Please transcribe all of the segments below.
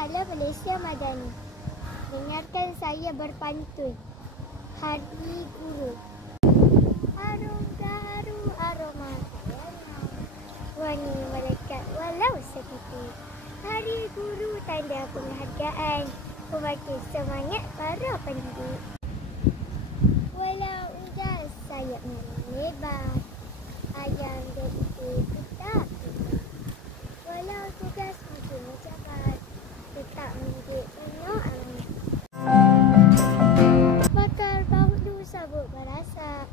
Salam Malaysia Madani. Dengarkan saya berpantun. Hari Guru. Harum gaharu aroma sayana. Wangi malaikat walau setitik. Hari Guru tanda penghargaan. Membagi semangat para pendidik. Walau unggas sayap melebar. Ayam dan itu tetap. Walau tugas mungkin mencapai. Tetap mendidik penuh amanah. Bakar bahu sabut berasa.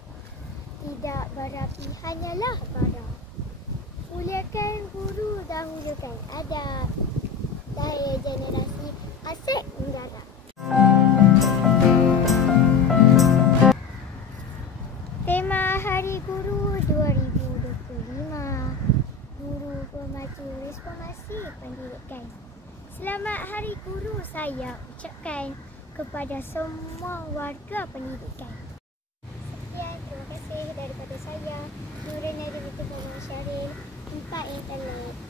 Tidak berapi hanyalah bara. Muliakan guru dahulukan adab. Daya generasi asyik menggarap. Tema Hari Guru 2025. Guru pemacu reformasi pendidikan. Selamat Hari Guru saya ucapkan kepada semua warga pendidikan. Sekian, terima kasih daripada saya, Nurul Nadia binti Muhammad Syaril, 4 Internet.